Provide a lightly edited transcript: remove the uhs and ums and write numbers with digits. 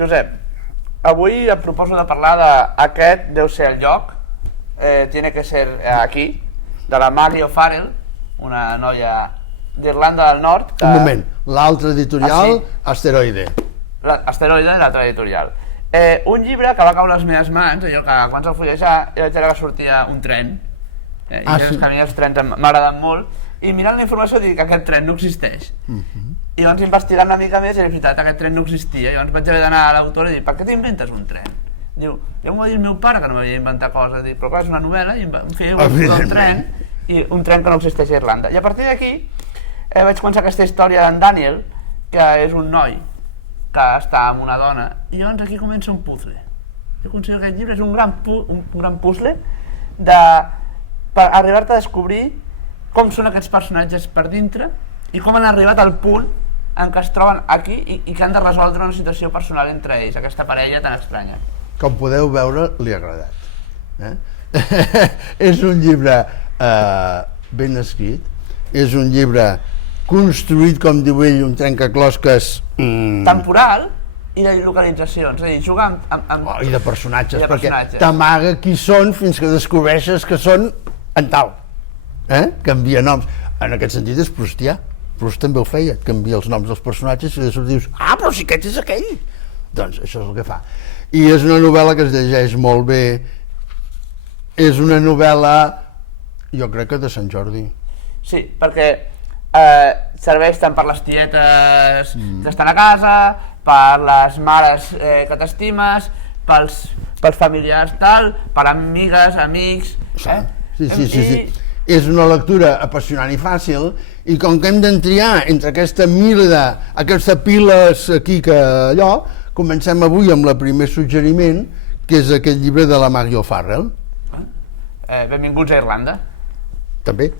Josep, avui et proposo de parlar d'aquest deu ser el lloc, tiene que ser aquí, de la Maggie O'Farrell, una noia d'Irlanda del Nord. Un moment, l'altre editorial, Asteroide. Asteroide, l'altre editorial. Un llibre que va caure a les meves mans, allò que quan se'l fullejar, jo vaig veure que sortia un tren, i que a mi els trens m'agraden molt, i mirant la informació dic que aquest tren no existeix. I llavors investigant una mica més, i és veritat, aquest tren no existia, i llavors vaig haver d'anar a l'autor i dir, per què t'inventes un tren? Diu, ja m'ho va dir el meu pare que no m'havia d'inventar coses, dic, però clar, és una novel·la i em feia un tren, i un tren que no existeix a Irlanda. I a partir d'aquí vaig començar aquesta història d'en Daniel, que és un noi que està amb una dona, i llavors aquí comença un puzzle. Jo considero que aquest llibre és un gran puzzle per arribar-te a descobrir com són aquests personatges per dintre i com han arribat al punt en què es troben aquí i que han de resoldre una situació personal entre ells, aquesta parella tan estranya. Com podeu veure, li ha agradat. És un llibre ben escrit, és un llibre construït, com diu ell, un trencaclosques... temporal i de localitzacions, és a dir, jugar amb... I de personatges, perquè t'amaga qui són fins que descobreixes que són en tal. Canvia noms. En aquest sentit és proustià. Proust també ho feia, canvia els noms dels personatges i després dius, però si aquest és aquell! Doncs això és el que fa. I és una novel·la que es llegeix molt bé. És una novel·la, jo crec que de Sant Jordi. Sí, perquè serveix tant per les tietes que estan a casa, per les mares que t'estimes, pels familiars tal, per amigues, amics... Sí. És una lectura apassionant i fàcil, i com que hem d'entriar entre aquesta aquesta piles aquí que allò, comencem avui amb el primer suggeriment, que és aquest llibre de la Maggie O'Farrell. Benvinguts a Irlanda. També.